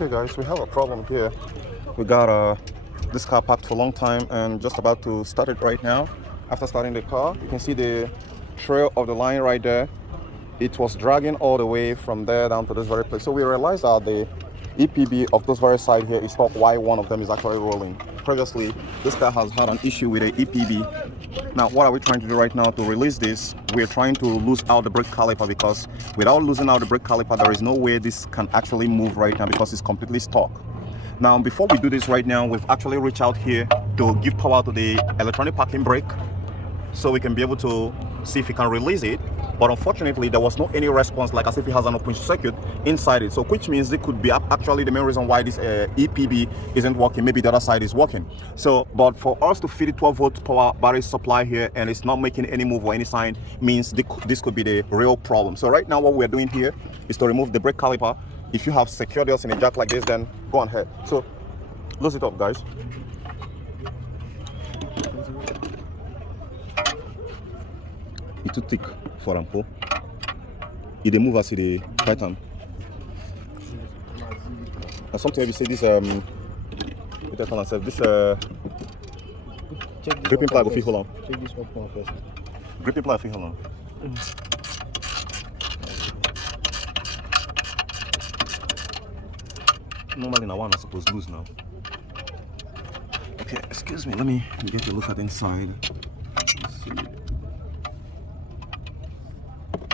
Okay guys, we have a problem here. We got this car parked for a long time and just about to start it right now. After starting the car, you can see the trail of the line right there. It was dragging all the way from there down to this very place. So we realized that the EPB of this very side here is not why one of them is actually rolling. Previously, this car has had an issue with the EPB. Now, what are we trying to do right now to release this? We're trying to lose out the brake caliper, because without losing out the brake caliper, there is no way this can actually move right now because it's completely stuck. Now, before we do this right now, we've actually reached out here to give power to the electronic parking brake so we can be able to see if we can release it. But unfortunately, there was no any response, like as if it has an open circuit inside it. So which means it could be actually the main reason why this EPB isn't working. Maybe the other side is working. So, but for us to feed it 12 volt power battery supply here and it's not making any move or any sign, means this could be the real problem. So right now what we're doing here is to remove the brake caliper. If you have secured yours in a jack like this, then go on ahead. So lose it up, guys. It's too thick for ampo. It move as the tighten. And sometimes you say this this gripping ply go fit hold on. Check this one first. Gripping ply fit hold on. Normally now one is supposed to lose now. Okay, excuse me, let me get a look at inside. Let's see.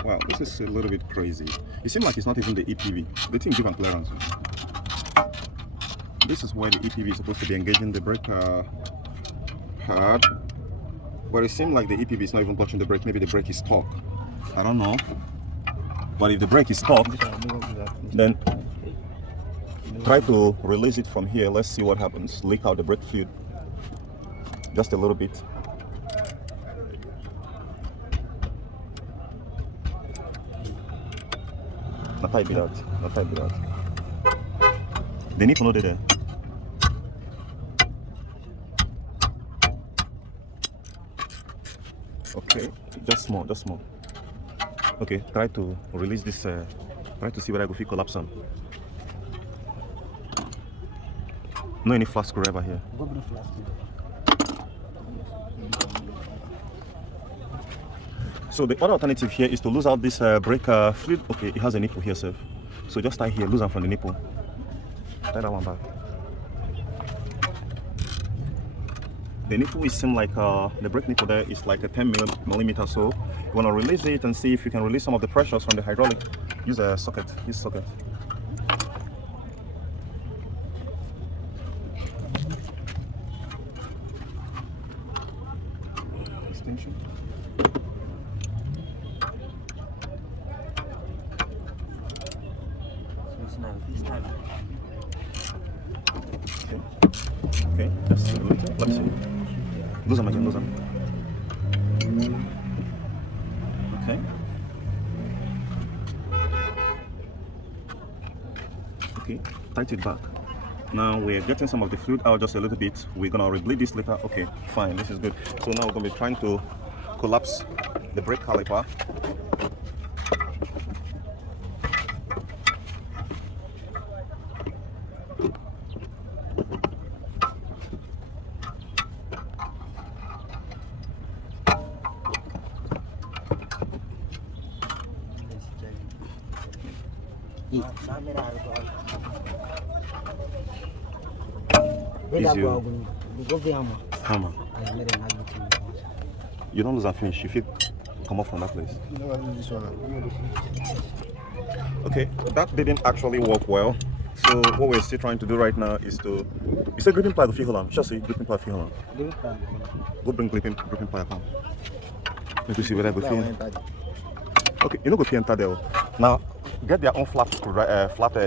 Wow, this is a little bit crazy. It seems like it's not even the EPB. The thing given clearance. This is where the EPB is supposed to be engaging the brake pad. But it seems like the EPB is not even touching the brake. Maybe the brake is stuck. I don't know. But if the brake is stuck, then try to release it from here. Let's see what happens. Leak out the brake fluid. Just a little bit. Not type it out. Not type it out. They need to know there. Okay, just small, just small. Okay, try to release this. Try to see whether I go fit collapse on. No any fast screwdriver here. So the other alternative here is to lose out this brake fluid. Okay, it has a nipple here, sir. So just tie here, lose them from the nipple. Tie that one back. The nipple is seem like the brake nipple there is like a 10 millimeter. So you want to release it and see if you can release some of the pressures from the hydraulic. Use a socket. Use socket. Extension. Okay, just a little. Let me see. Lose them again, lose them. Okay. Okay, tight it back. Now we're getting some of the fluid out just a little bit. We're gonna rebleed this later. Okay, fine, this is good. So now we're gonna be trying to collapse the brake caliper. Hammer. You don't lose and finish. You feel come off from that place. Okay, that didn't actually work well. So what we're still trying to do right now is to. You said gripping ply go fit hold on. Just say gripping ply fit hold on. Go bring gripping ply come. Let me see whether I go fit. Okay, you know go fit enter there. Now get their own flat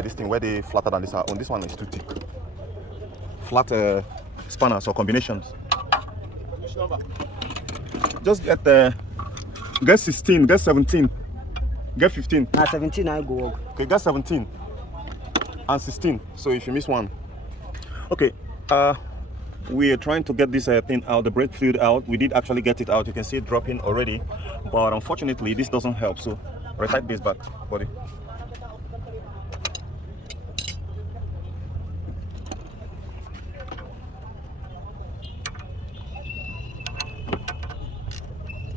this thing where they flatter than this one. This one is too thick. Flat spanners or combinations. Which number? Just get 16, get 17, get 15. 17 I go work. Okay, get 17 and 16. So if you miss one. Okay, we are trying to get this thing out, the brake fluid out. We did actually get it out. You can see it dropping already, but unfortunately this doesn't help. So retight this back, buddy.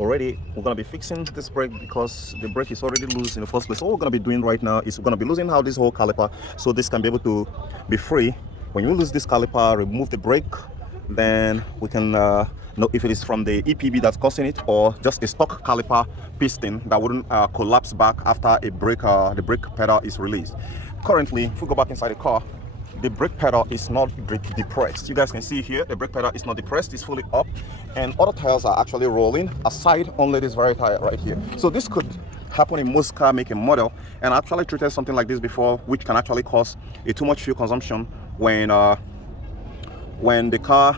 already. We're gonna be fixing this brake because the brake is already loose in the first place. So what we're gonna be doing right now is we're gonna be losing out this whole caliper, so this can be able to be free. When you lose this caliper, remove the brake, then we can know if it is from the EPB that's causing it or just a stock caliper piston that wouldn't collapse back after a brake the brake pedal is released. Currently, if we go back inside the car, the brake pedal is not depressed. You guys can see here the brake pedal is not depressed, it's fully up, and other tires are actually rolling aside only this very tire right here. So this could happen in most car make and model, and I actually treated something like this before, which can actually cause a too much fuel consumption when the car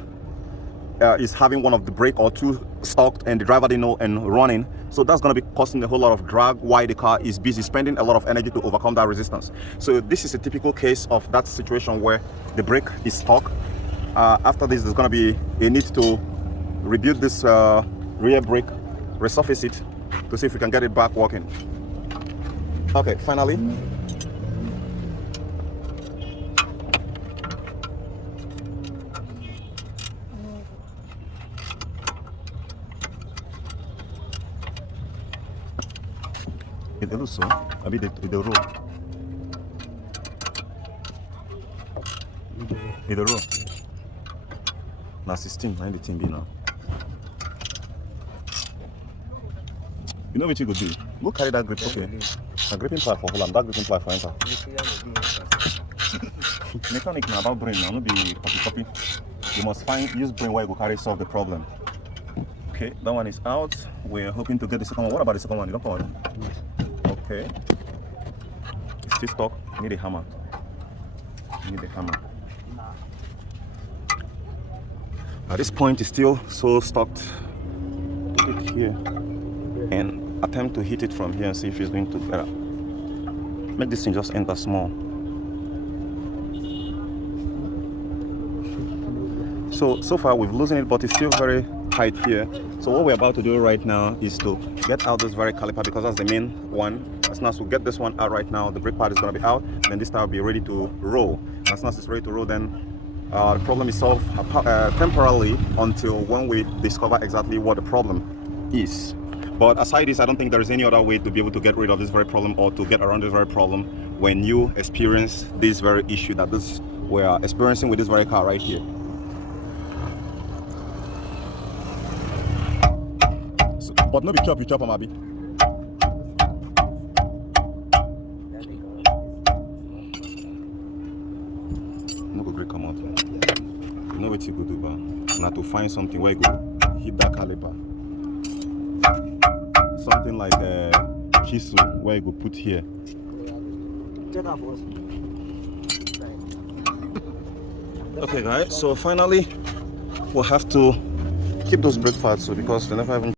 is having one of the brake or two stocked and the driver didn't know and running. So that's going to be causing a whole lot of drag while the car is busy spending a lot of energy to overcome that resistance. So this is a typical case of that situation where the brake is stuck. After this, there's going to be a need to rebuild this rear brake, resurface it to see if we can get it back working. Okay, finally. It looks so. I mean, the road. In the road. Now 16, 19 be now. You know what you could do? Go carry that grip, okay? A gripping ply for Holland, that gripping ply for enter. Mechanic now about brain now, no be copy. You must use brain where you go carry solve the problem. Okay, that one is out. We're hoping to get the second one. What about the second one? You don't come on. Okay. It's still stuck. You need a hammer. At this point, it's still so stuck. Put it here and attempt to hit it from here and see if it's going to better. Make this thing just enter small. So far we've loosened it, but it's still very tight here. So what we're about to do right now is to get out this very caliper because that's the main one. As soon as we get this one out right now, the brake pad is going to be out, then this tire will be ready to roll. As soon as it's ready to roll, then the problem is solved temporarily until when we discover exactly what the problem is. But aside this, I don't think there is any other way to be able to get rid of this very problem or to get around this very problem when you experience this very issue that we are experiencing with this very car right here. So, but no be chop, you chop them, Abi. No go great come out. You know what you could do, but now to find something where you go hit that caliper. Something like a chisel where you go put here. Okay guys, so finally we'll have to keep those brake pads because they never even